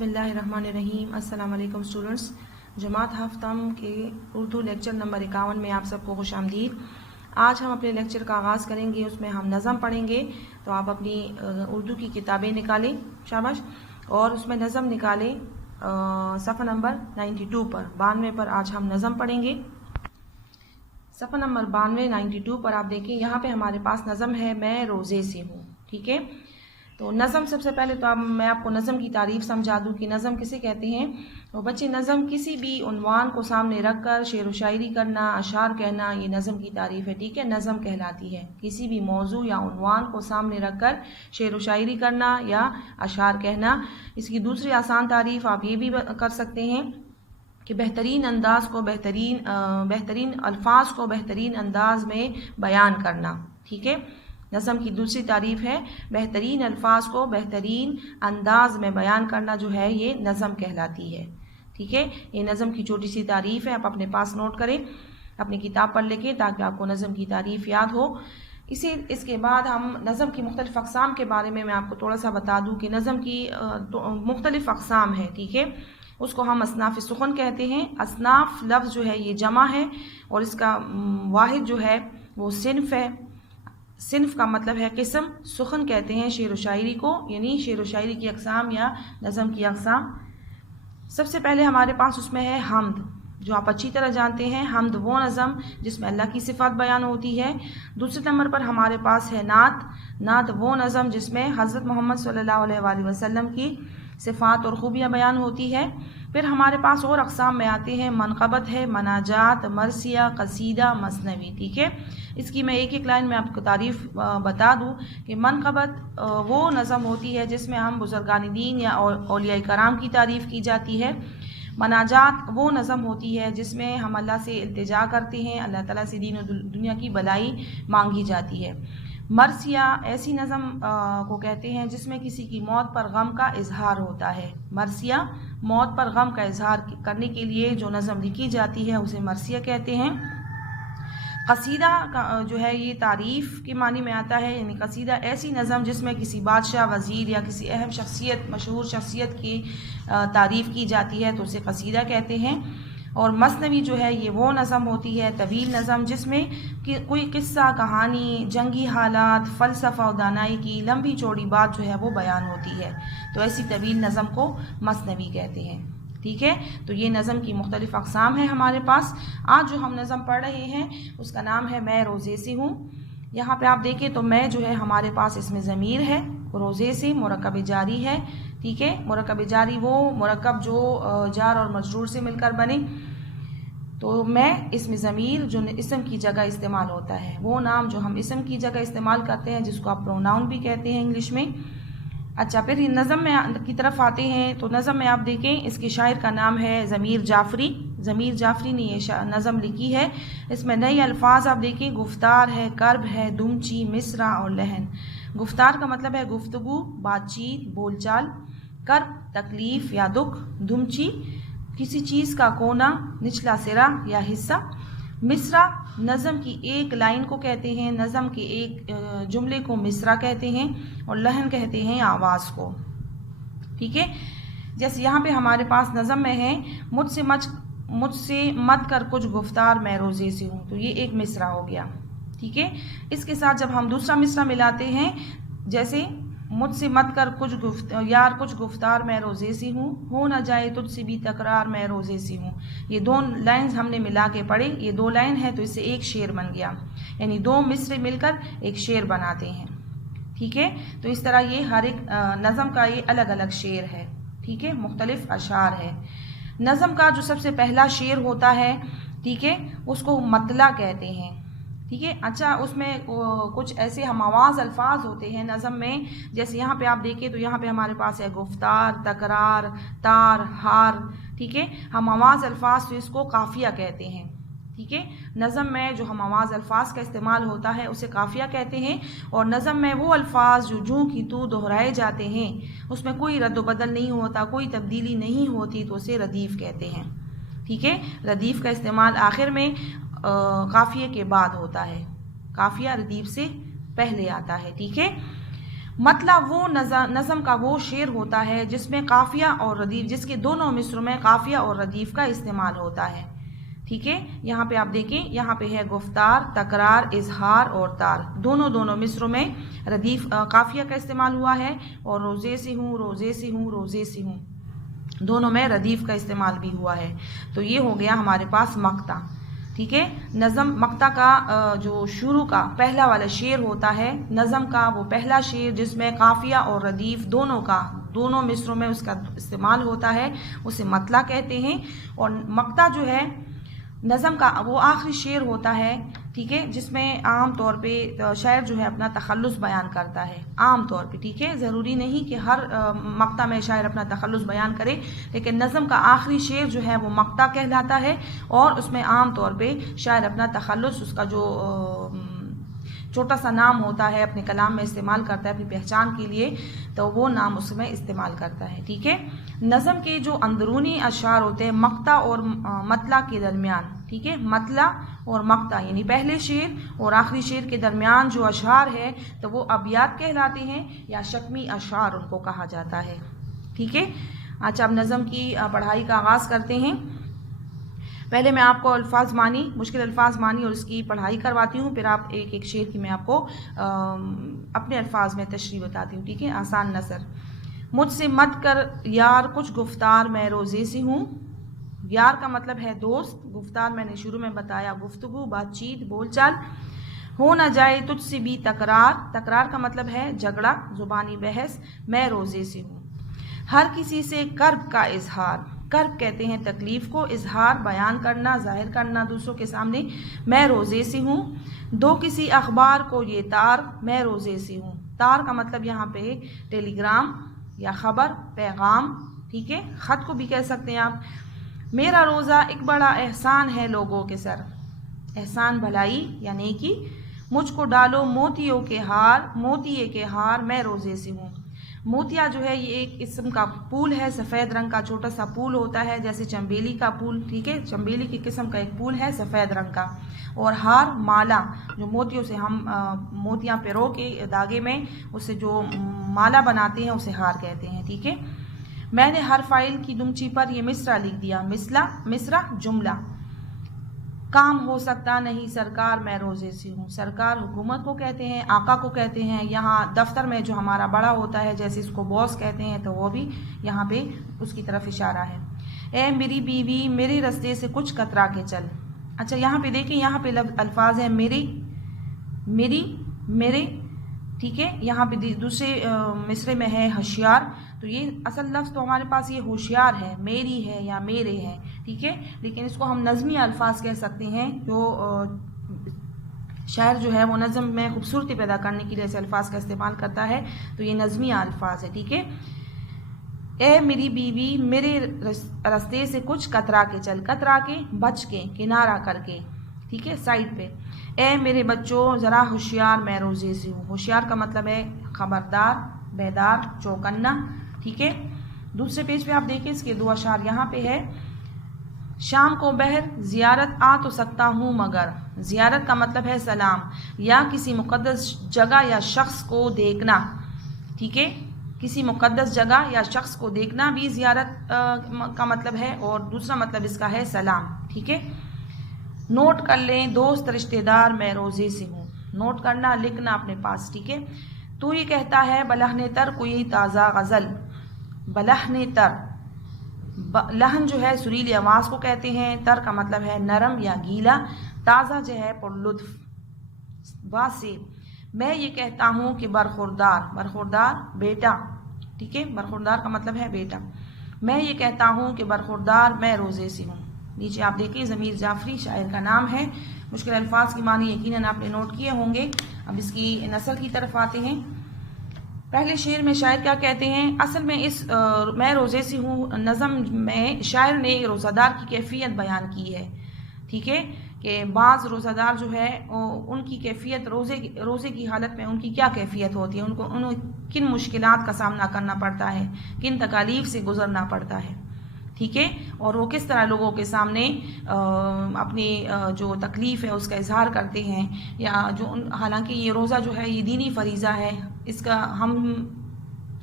बिस्मिल्लाहिर्रहमानिर्रहीम। अस्सलाम वालेकुम स्टूडेंट्स। जमात हफ्तम के उर्दू लेक्चर नंबर 51 में आप सबको खुश आमदीद। आज हम अपने लेक्चर का आगाज़ करेंगे, उसमें हम नज़म पढ़ेंगे। तो आप अपनी उर्दू की किताबें निकालें, शाबाश, और उसमें नज़म निकालें। सफ़ा नंबर 92 पर 92 पर आज हम नज़म पढ़ेंगे। सफ़ा नंबर 92 पर आप देखें, यहाँ पे हमारे पास नज़म है, मैं रोज़े से हूँ। ठीक है, तो नज़म सबसे पहले तो मैं आपको नज़म की तारीफ़ समझा दूँ कि नज़म किसे कहते हैं। तो बच्चे, नज़म किसी भी उन्वान को सामने रख कर शेर व शायरी करना, अशार कहना, ये नज़म की तारीफ़ है। ठीक है, नज़म कहलाती है किसी भी मौजू या उन्वान को सामने रख कर शेर व शायरी करना या अशार कहना। इसकी दूसरी आसान तारीफ़ आप ये भी कर सकते हैं कि बेहतरीन अंदाज को बेहतरीन अल्फाज को बेहतरीन अंदाज में बयान करना। ठीक है, नज़म की दूसरी तारीफ़ है बेहतरीन अल्फाज को बेहतरीन अंदाज में बयान करना, जो है ये नज़म कहलाती है। ठीक है, ये नज़म की छोटी सी तारीफ़ है, आप अपने पास नोट करें, अपनी किताब पर लिखें ताकि आपको नज़म की तारीफ़ याद हो। इसके बाद हम नज़म की मुख्तलिफ़ अक़साम के बारे में मैं आपको थोड़ा सा बता दूँ कि नज़म की मुख्तलिफ़ अक़साम है। ठीक है, उसको हम असनाफ़ सुखन कहते हैं। असनाफ़ लफ्ज़ जो है ये जमा है और इसका वाहिद जो है वो सिन्फ़ है। सिन्फ़ का मतलब है किस्म, सुखन कहते हैं शेर व शायरी को, यानी शेर व शायरी की अक़साम या नज़म की अक़साम। सबसे पहले हमारे पास उसमें है हम्द, जो आप अच्छी तरह जानते हैं। हम्द वो नज़म जिसमें अल्लाह की सिफ़ात बयान होती है। दूसरे नंबर पर हमारे पास है नात। नात वो नज़म जिसमें हज़रत मोहम्मद सल्लल्लाहु अलैहि वसल्लम की सिफ़ात और ख़ूबियाँ बयान होती है। फिर हमारे पास और अक़साम में आते हैं, मनक़बत है, मनाजात, मरसिया, क़सीदा, मसनवी। ठीक है, इसकी मैं एक एक लाइन में आपको तारीफ़ बता दूँ कि मनक़बत वो नज़म होती है जिसमें हम बुज़ुर्गान दीन या औलिया कराम की तारीफ़ की जाती है। मनाजात वो नज़म होती है जिसमें हम अल्लाह से इल्तिजा करते हैं, अल्लाह ताला से दीन और दुनिया की भलाई मांगी जाती है। मरसिया ऐसी नज़म को कहते हैं जिसमें किसी की मौत पर गम का इजहार होता है। मरसिया मौत पर गम का इजहार करने के लिए जो नज़म लिखी जाती है उसे मरसिया कहते हैं। क़सीदा का जो है ये तारीफ़ के मानी में आता है, यानी क़सीदा ऐसी नज़म जिसमें किसी बादशाह, वज़ीर या किसी अहम शख्सियत, मशहूर शख्सियत की तारीफ़ की जाती है तो उसे क़सीदा कहते हैं। और मसनवी जो है ये वो नज़म होती है, तवील नज़म, जिसमें कि कोई किस्सा, कहानी, जंगी हालात, फ़लसफ़ा और दानाई की लंबी चौड़ी बात जो है वो बयान होती है। तो ऐसी तवील नज़म को मसनवी कहते हैं। ठीक है, तो ये नज़म की मुख्तलिफ़ अक़साम है हमारे पास। आज जो हम नज़म पढ़ रहे हैं उसका नाम है मैं रोज़े से हूँ। यहाँ पे आप देखें तो मैं जो है हमारे पास इसमें ज़मीर है, रोज़े से मुरक्कब जारी है। ठीक है, मुरक्कब जारी वो मुरक्कब जो जार और मजरूर से मिलकर बने। तो मैं इसमें ज़मीर जो इसम की जगह इस्तेमाल होता है, वो नाम जो हम इसम की जगह इस्तेमाल करते हैं जिसको आप प्रोनाउन भी कहते हैं इंग्लिश में। अच्छा, फिर नज़म में की तरफ आते हैं तो नज़म में आप देखें इसके शायर का नाम है ज़मीर जाफ़री। ज़मीर जाफ़री ने ये नज़म लिखी है। इसमें नए अल्फाज आप देखें, गुफ्तार है, कर्ब है, दुमची, मिसरा और लहन। गुफ्तार का मतलब है गुफ्तगू, बातचीत, बोलचाल। कर्ब तकलीफ़ या दुख। दुमची किसी चीज़ का कोना, निचला सिरा या हिस्सा। मिसरा नज़म की एक लाइन को कहते हैं, नज़म के एक जुमले को मिसरा कहते हैं। और लहन कहते हैं आवाज़ को। ठीक है, जैसे यहाँ पे हमारे पास नज़म में है मुझसे मत कर कुछ गुफ्तार मैं रोज़े से हूँ, तो ये एक मिसरा हो गया। ठीक है, इसके साथ जब हम दूसरा मिसरा मिलाते हैं, जैसे मुझसे मत कर कुछ गुफ्तार मैं रोज़े से हूँ, हो न जाए तुझसे भी तकरार मैं रोज़े से हूँ। ये दो लाइन हमने मिला के पढ़े, ये दो लाइन है तो इससे एक शेर बन गया, यानी दो मिसरे मिलकर एक शेर बनाते हैं। ठीक है, तो इस तरह ये हर एक नज़म का ये अलग अलग शेर है। ठीक है, मुख्तलिफ अशार है। नज़म का जो सबसे पहला शेर होता है, ठीक है, उसको मतला कहते हैं। ठीक है, अच्छा, उसमें कुछ ऐसे हम आवाज़ अल्फाज होते हैं नज़म में, जैसे यहाँ पे आप देखें तो यहाँ पे हमारे पास है गुफ्तार, तकरार, तार, हार। ठीक है, हम आवाज़ अल्फाज तो इसको काफ़िया कहते हैं। ठीक है, नज़म में जो हम आवाज़ अल्फाज का इस्तेमाल होता है उसे काफ़िया कहते हैं। और नज़म में वो अल्फाज जो जूँ की तू दोहराए जाते हैं, उसमें कोई रद्द बदल नहीं होता, कोई तब्दीली नहीं होती, तो उसे रदीफ़ कहते हैं। ठीक है, रदीफ़ का इस्तेमाल आखिर में काफ़िए के बाद होता है, काफ़िया रदीफ़ से पहले आता है। ठीक है, मतलब वो नज़म का वो शेर होता है जिसमें काफिया और रदीफ, जिसके दोनों मिसरों में काफिया और रदीफ का इस्तेमाल होता है। ठीक है, यहाँ पे आप देखें, यहाँ पे है गुफ्तार, तकरार, इजहार और तार, दोनों मिसरों में रदीफ काफिया का इस्तेमाल हुआ है, और रोज़े से हूँ, रोज़े से हूँ, रोज़े से हूँ, दोनों में रदीफ का इस्तेमाल भी हुआ है। तो ये हो गया हमारे पास मक्ता। ठीक है, नज़म मक्ता का जो शुरू का पहला वाला शेर होता है, नज़म का वो पहला शेर जिसमें काफिया और रदीफ दोनों मिसरों में उसका इस्तेमाल होता है, उसे मतला कहते हैं। और मक्ता जो है नज़म का वो आखिरी शेर होता है, ठीक है, जिसमें आम तौर पे शायर जो है अपना तखल्लुस बयान करता है, आम तौर पे। ठीक है, ज़रूरी नहीं कि हर मक्ता में शायर अपना तखल्लुस बयान करे, लेकिन नज़म का आखिरी शेर जो है वो मक्ता कहलाता है, और उसमें आम तौर पे शायर अपना तखल्लुस, उसका जो छोटा सा नाम होता है, अपने कलाम में इस्तेमाल करता है अपनी पहचान के लिए, तो वो नाम उसमें इस्तेमाल करता है। ठीक है, नज़म के जो अंदरूनी अशार होते हैं मक्ता और मतला के दरमियान, ठीक है, मतला और मक्ता यानी पहले शेर और आखिरी शेर के दरमियान जो अशार है तो वो अबियात कहलाते हैं, या शक्मी अशार उनको कहा जाता है। ठीक है, अच्छा, अब नज़म की पढ़ाई का आगाज़ करते हैं। पहले मैं आपको अल्फाज मानी, मुश्किल अल्फाज मानी और उसकी पढ़ाई करवाती हूँ, फिर आप एक एक शेर की मैं आपको अपने अल्फाज में तशरीह बताती हूँ। ठीक है, आसान नसर। मुझसे मत कर यार कुछ गुफ्तार, मैं रोज़े से हूँ। यार का मतलब है दोस्त, गुफ्तार मैंने शुरू में बताया गुफ्तगू, बातचीत, बोलचाल। हो न जाए तुझसे भी तकरार, तकरार का मतलब है झगड़ा, जुबानी बहस, मैं रोज़े से हूँ। हर किसी से कर्ब का इजहार, कर्ब कहते हैं तकलीफ को, इजहार बयान करना, जाहिर करना दूसरों के सामने, मैं रोज़े से हूँ। दो किसी अखबार को ये तार, मैं रोज़े से हूँ। तार का मतलब यहाँ पे टेलीग्राम या खबर, पैगाम, ठीक है, ख़त को भी कह सकते हैं आप। मेरा रोज़ा एक बड़ा एहसान है लोगों के सर, एहसान भलाई या नेकी। मुझको डालो मोतियों के हार, मोतिये के हार, मैं रोज़े से हूँ। मोतिया जो है ये एक किस्म का फूल है, सफ़ेद रंग का छोटा सा फूल होता है, जैसे चंबेली का फूल, ठीक है, चंबेली की किस्म का एक फूल है सफ़ेद रंग का। और हार, माला, जो मोतियों से हम मोतियाँ पिरो के धागे में उससे जो माला बनाते हैं उसे हार कहते हैं। ठीक है, मैंने हर फाइल की दुमची पर ये मिसरा लिख दिया, मिसरा जुमला। काम हो सकता नहीं सरकार, मैं रोज़े से हूँ। सरकार हुकूमत को कहते हैं, आका को कहते हैं। यहाँ दफ्तर में जो हमारा बड़ा होता है, जैसे इसको बॉस कहते हैं, तो वो भी यहाँ पे उसकी तरफ इशारा है। ए मेरी बीवी मेरे रास्ते से कुछ कतरा के चल। अच्छा, यहाँ पे देखें, यहाँ पे अल्फाज है मेरी, मेरी, मेरे, ठीक है। यहाँ पे दूसरे मिसरे में है होशियार, तो ये असल लफ्ज़ तो हमारे पास ये होशियार है, मेरी है या मेरे है, ठीक है, लेकिन इसको हम नज़मी अल्फाज कह सकते हैं। जो शायर जो है वो नज़म में खूबसूरती पैदा करने के लिए ऐसे अल्फाज का इस्तेमाल करता है, तो ये नज़मी अल्फाज है। ठीक है, ए मेरी बीवी मेरे रास्ते से कुछ कतरा के चल, कतरा के बच के, किनारा करके, ठीक है, साइड पे। ए मेरे बच्चों ज़रा होशियार, मैं रोज़े से हूँ। होशियार का मतलब है खबरदार, बेदार, चौकन्ना, ठीक है। दूसरे पेज पे आप देखें, इसके दो अशार यहाँ पे है। शाम को बहर ज़ियारत आ तो सकता हूँ मगर, ज़ियारत का मतलब है सलाम या किसी मुक़द्दस जगह या शख्स को देखना, ठीक है, किसी मुक़द्दस जगह या शख्स को देखना भी ज़ियारत का मतलब है, और दूसरा मतलब इसका है सलाम, ठीक है। नोट कर लें दोस्त रिश्तेदार, मैं रोज़े से हूँ। नोट करना, लिखना अपने पास, ठीक है। तो ये कहता है बलहने तर कोई ताज़ा गज़ल, बलहने तर, लहन जो है सुरीली आवाज़ को कहते हैं, तर का मतलब है नरम या गीला, ताज़ा जो है पुरलुत्फ वासे। मैं ये कहता हूँ कि बरखुरदार, बरखुरदार बेटा, ठीक है, बरखुरदार का मतलब है बेटा। मैं ये कहता हूँ कि बरखुरदार मैं रोज़े से हूँ। नीचे आप देखिए ज़मीर जाफरी शायर का नाम है। मुश्किल अल्फाज की मानी यकीनन आपने नोट किए होंगे। अब इसकी नस्ल की तरफ आते हैं। पहले शेर में शायर क्या कहते हैं? असल में इस मैं रोज़े से हूँ नज़म में शायर ने रोज़ादार की कैफियत बयान की है, ठीक है, कि बाज़ रोज़ादार जो है उनकी कैफियत रोज़े की हालत में उनकी क्या कैफियत होती है, उनको किन मुश्किलात का सामना करना पड़ता है, किन तकालीफ से गुज़रना पड़ता है, ठीक है, और वो किस तरह लोगों के सामने अपनी जो तकलीफ़ है उसका इजहार करते हैं, या जो हालांकि ये रोज़ा जो है ये दीनी फरीज़ा है, इसका हम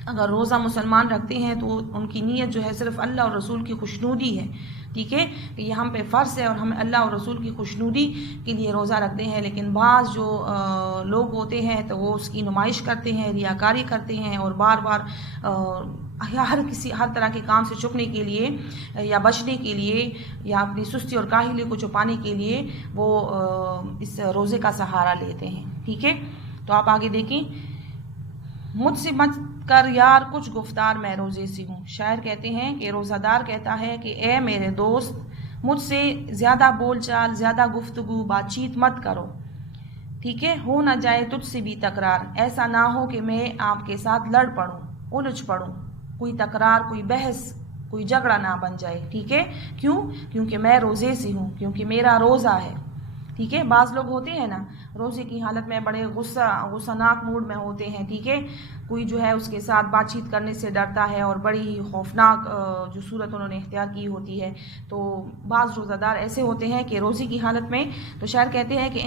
अगर रोज़ा मुसलमान रखते हैं तो उनकी नीयत जो है सिर्फ़ अल्लाह और रसूल की खुशनुदी है, ठीक है, कि ये हम पे फ़र्ज़ है और हम अल्लाह और रसूल की खुशनुदी के लिए रोज़ा रखते हैं। लेकिन बाज़ जो लोग होते हैं तो वो उसकी नुमाइश करते हैं, रियाकारी करते हैं और बार बार हर तरह के काम से छुपने के लिए या बचने के लिए या अपनी सुस्ती और काहिली को छुपाने के लिए वो इस रोज़े का सहारा लेते हैं, ठीक है। तो आप आगे देखें, मुझसे मत कर यार कुछ गुफ्तार मैं रोज़े से हूँ। शायर कहते हैं कि रोज़ादार कहता है कि ए मेरे दोस्त, मुझसे ज़्यादा बोलचाल, ज़्यादा गुफ्तगू बातचीत मत करो, ठीक है, हो ना जाए तुझसे भी तकरार, ऐसा ना हो कि मैं आपके साथ लड़ पड़ूँ, उलझ पड़ूँ, कोई तकरार, कोई बहस, कोई झगड़ा ना बन जाए, ठीक है। क्यों? क्योंकि मैं रोज़े से हूँ, क्योंकि मेरा रोज़ा है, ठीक है। बाज़ लोग होते हैं ना रोज़े की हालत में बड़े गुस्सानाक मूड में होते हैं, ठीक है, कोई जो है उसके साथ बातचीत करने से डरता है और बड़ी ही खौफनाक जो सूरत उन्होंने इख्तियार की होती है। तो बाज़ रोज़ादार ऐसे होते हैं कि रोज़े की हालत में, तो शायर कहते हैं कि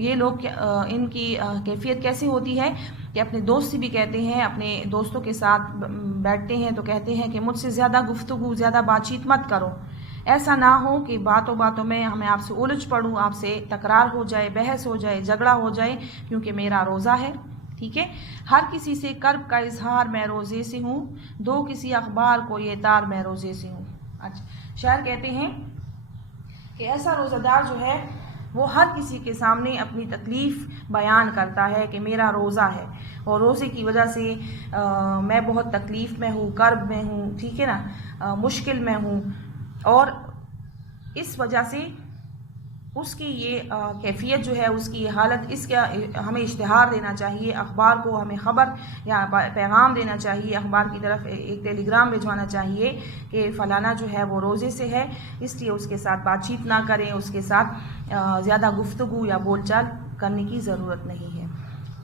ये लोग इनकी कैफियत कैसी होती है कि अपने दोस्त से भी कहते हैं, अपने दोस्तों के साथ बैठते हैं तो कहते हैं कि मुझसे ज़्यादा गुफ्तगू, ज़्यादा बातचीत मत करो, ऐसा ना हो कि बातों बातों में हमें आपसे उलझ पड़ूँ, आपसे तकरार हो जाए, बहस हो जाए, झगड़ा हो जाए, क्योंकि मेरा रोज़ा है, ठीक है। हर किसी से कर्ब का इजहार मैं रोज़े से हूँ, दो किसी अखबार को ये तार मैं रोज़े से हूँ। अच्छा, शायर कहते हैं कि ऐसा रोज़ादार जो है वो हर किसी के सामने अपनी तकलीफ़ बयान करता है कि मेरा रोज़ा है और रोज़े की वजह से मैं बहुत तकलीफ़ में हूँ, कर्ब में हूँ, ठीक है ना, मुश्किल में हूँ, और इस वजह से उसकी ये कैफियत जो है, उसकी ये हालत, इसका हमें इश्तिहार देना चाहिए, अखबार को हमें ख़बर या पैगाम देना चाहिए, अखबार की तरफ एक टेलीग्राम भिजवाना चाहिए कि फ़लाना जो है वो रोज़े से है, इसलिए उसके साथ बातचीत ना करें, उसके साथ ज़्यादा गुफ्तगू या बोलचाल करने की ज़रूरत नहीं है।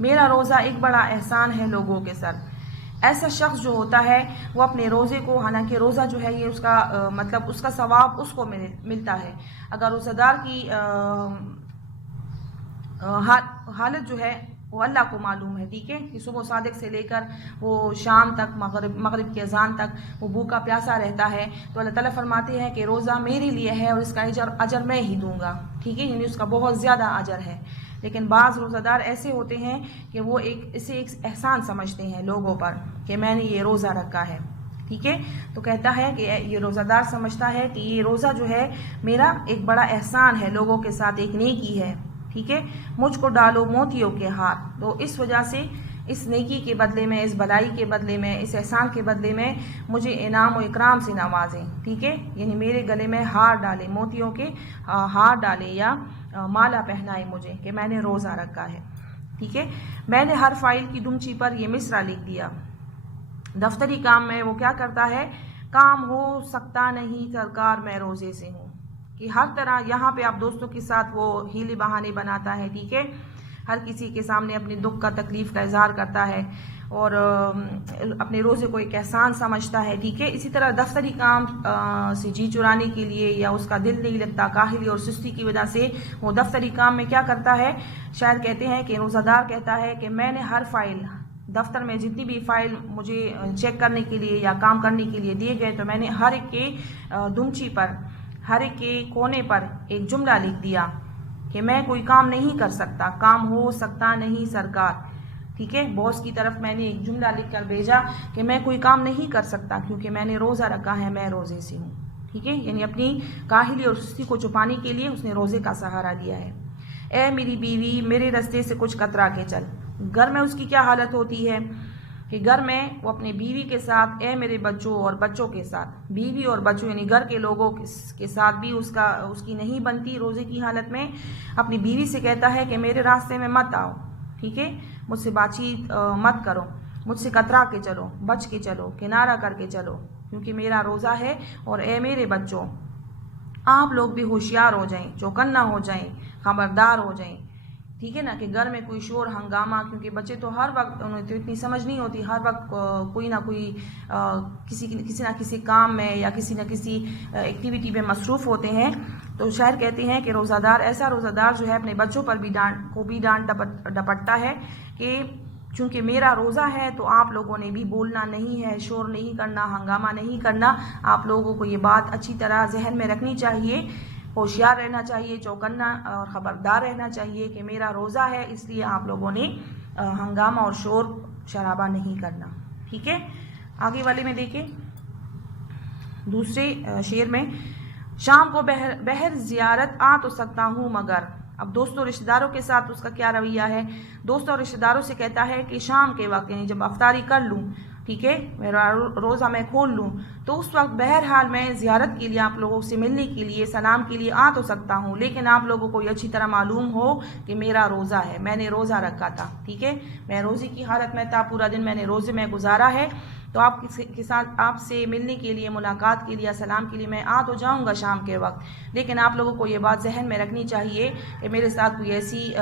मेरा रोज़ा एक बड़ा एहसान है लोगों के सर। ऐसा शख्स जो होता है वो अपने रोज़े को, हालांकि रोज़ा जो है ये उसका मतलब उसका सवाब उसको मिलता है। अगर रोज़ादार की हालत जो है वो अल्लाह को मालूम है, ठीक है, कि सुबह सादिक से लेकर वो शाम तक, मगरिब की अजान तक वो भूखा प्यासा रहता है, तो अल्लाह ताला फरमाते हैं कि रोज़ा मेरे लिए है और इसका अजर मैं ही दूंगा, ठीक है, यानी उसका बहुत ज़्यादा अजर है। लेकिन बाज़ रोज़ादार ऐसे होते हैं कि वो इसे एक एहसान समझते हैं लोगों पर कि मैंने ये रोज़ा रखा है, ठीक है। तो कहता है कि ये रोज़ादार समझता है कि ये रोज़ा जो है मेरा एक बड़ा एहसान है, लोगों के साथ एक नेकी है, ठीक है, मुझको डालो मोतियों के हाथ, तो इस वजह से इस नेकी के बदले में, इस भलाई के बदले में, इस एहसान के बदले में मुझे इनाम और इकराम से नवाजें, ठीक है, यानी मेरे गले में हार डाले, मोतियों के हार डाले या माला पहनाए मुझे कि मैंने रोज़ा रखा है, ठीक है। मैंने हर फाइल की दुमची पर यह मिसरा लिख दिया, दफ्तरी काम में वो क्या करता है, काम हो सकता नहीं सरकार मैं रोज़े से हूँ, कि हर तरह यहाँ पे आप दोस्तों के साथ वो हीले बहाने बनाता है, ठीक है, हर किसी के सामने अपने दुख का, तकलीफ़ का इजहार करता है और अपने रोज़े को एक एहसान समझता है, ठीक है। इसी तरह दफ्तरी काम से जी चुराने के लिए या उसका दिल नहीं लगता, काहिली और सुस्ती की वजह से वो दफ्तरी काम में क्या करता है, शायर कहते हैं कि रोज़ादार कहता है कि मैंने हर फाइल, दफ्तर में जितनी भी फाइल मुझे चेक करने के लिए या काम करने के लिए दिए गए, तो मैंने हर एक के दुमची पर, हर एक के कोने पर एक जुमला लिख दिया कि मैं कोई काम नहीं कर सकता, काम हो सकता नहीं सरकार, ठीक है। बॉस की तरफ मैंने एक जुमला लिख कर भेजा कि मैं कोई काम नहीं कर सकता क्योंकि मैंने रोज़ा रखा है, मैं रोज़े से हूँ, ठीक है, यानी अपनी काहिली और सुस्ती को छुपाने के लिए उसने रोज़े का सहारा लिया है। ए मेरी बीवी मेरे रास्ते से कुछ कतरा के चल। घर में उसकी क्या हालत होती है कि घर में वो अपने बीवी के साथ, ए मेरे बच्चों और बच्चों के साथ, बीवी और बच्चों यानी घर के लोगों के साथ भी उसकी नहीं बनती रोज़े की हालत में। अपनी बीवी से कहता है कि मेरे रास्ते में मत आओ, ठीक है, मुझसे बातचीत मत करो, मुझसे कतरा के चलो, बच के चलो, किनारा करके चलो, क्योंकि मेरा रोज़ा है। और ए मेरे बच्चों, आप लोग भी होशियार हो जाएं, चौकन्ना हो जाएं, खबरदार हो जाएं, ठीक है ना, कि घर में कोई शोर हंगामा, क्योंकि बच्चे तो हर वक्त, उन्हें तो इतनी समझ नहीं होती, हर वक्त कोई ना कोई किसी ना किसी काम में या किसी न किसी एक्टिविटी में मसरूफ़ होते हैं। तो शायर कहते हैं कि रोज़ादार, ऐसा रोज़ादार जो है अपने बच्चों पर भी डांट डपटता है कि चूँकि मेरा रोज़ा है तो आप लोगों ने भी बोलना नहीं है, शोर नहीं करना, हंगामा नहीं करना। आप लोगों को ये बात अच्छी तरह जहन में रखनी चाहिए, होशियार रहना चाहिए, चौकन्ना और ख़बरदार रहना चाहिए कि मेरा रोज़ा है, इसलिए आप लोगों ने हंगामा और शोर शराबा नहीं करना। ठीक है, आगे वाले में देखिए, दूसरे शेर में, शाम को बहर ज़ियारत आ तो सकता हूँ मगर। अब दोस्तों रिश्तेदारों के साथ उसका क्या रवैया है। दोस्तों रिश्तेदारों से कहता है कि शाम के वक्त यानी जब अफ्तारी कर लूँ, ठीक है, मेरा रोज़ा मैं खोल लूँ, तो उस वक्त बहरहाल मैं ज़ियारत के लिए, आप लोगों से मिलने के लिए, सलाम के लिए आ तो सकता हूँ, लेकिन आप लोगों को ये अच्छी तरह मालूम हो कि मेरा रोज़ा है, मैंने रोज़ा रखा था। ठीक है, मैं रोज़े की हालत में था, पूरा दिन मैंने रोज़े में गुजारा है, तो आपके साथ आपसे मिलने के लिए, मुलाकात के लिए या सलाम के लिए मैं आ तो जाऊंगा शाम के वक्त, लेकिन आप लोगों को ये बात जहन में रखनी चाहिए कि मेरे साथ कोई ऐसी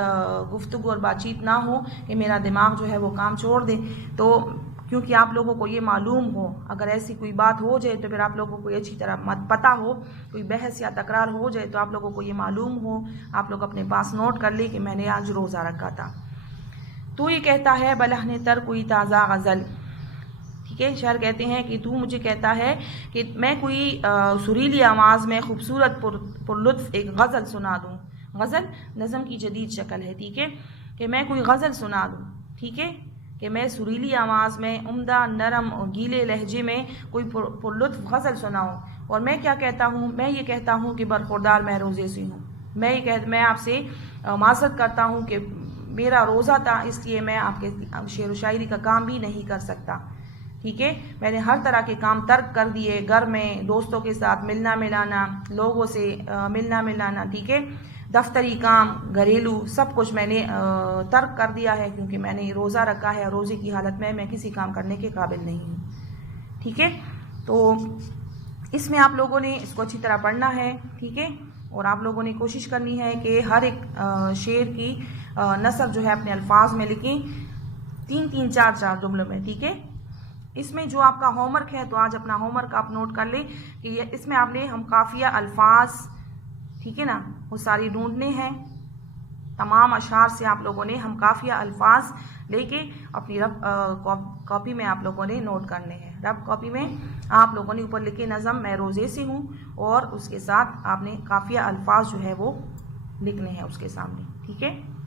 गुफ्तगू और बातचीत ना हो कि मेरा दिमाग जो है वो काम छोड़ दे। तो क्योंकि आप लोगों को ये मालूम हो, अगर ऐसी कोई बात हो जाए तो फिर आप लोगों को ये अच्छी तरह मत पता हो, कोई बहस या तकरार हो जाए तो आप लोगों को ये मालूम हो, आप लोग अपने पास नोट कर ले कि मैंने आज रोज़ा रखा था। तो ये कहता है बलहने तर कोई ताज़ा गज़ल। ठीक है, शायर कहते हैं कि तू मुझे कहता है कि मैं कोई सुरीली आवाज़ में खूबसूरत पुरलुत्फ़ एक गज़ल सुना दूँ। गज़ल नज़म की जदीद शक्ल है। ठीक है, कि मैं कोई गज़ल सुना दूँ। ठीक है, कि मैं सुरीली आवाज़ में, उम्दा, नरम और गीले लहजे में कोई पुरलुत्फ़ गज़ल सुनाऊँ। और मैं क्या कहता हूँ, मैं ये कहता हूँ कि बरखुरदार मैं रोज़े से हूँ। मैं आपसे माज़रत करता हूँ कि मेरा रोज़ा था, इसलिए मैं आपके शेर व शायरी का काम भी नहीं कर सकता। ठीक है, मैंने हर तरह के काम तर्क कर दिए, घर में दोस्तों के साथ मिलना मिलाना, लोगों से मिलना मिलाना, ठीक है, दफ्तरी काम, घरेलू, सब कुछ मैंने तर्क कर दिया है, क्योंकि मैंने रोज़ा रखा है। रोज़े की हालत में मैं किसी काम करने के काबिल नहीं हूँ। ठीक है, तो इसमें आप लोगों ने इसको अच्छी तरह पढ़ना है। ठीक है, और आप लोगों ने कोशिश करनी है कि हर एक शेर की नसब जो है अपने अल्फाज में लिखें, 3-3, 4-4 जुमलों में। ठीक है, इसमें जो आपका होमवर्क है, तो आज अपना होमवर्क आप नोट कर ले कि इसमें आपने हम काफिया अल्फाज, ठीक है ना, वो सारी ढूंढने हैं। तमाम अशार से आप लोगों ने हम काफिया अल्फाज लेके अपनी रफ कॉपी में आप लोगों ने नोट करने हैं। रफ कॉपी में आप लोगों ने ऊपर लिखे नज़म मैं रोज़े से हूँ, और उसके साथ आपने काफिया अल्फाज जो है वो लिखने हैं उसके सामने। ठीक है।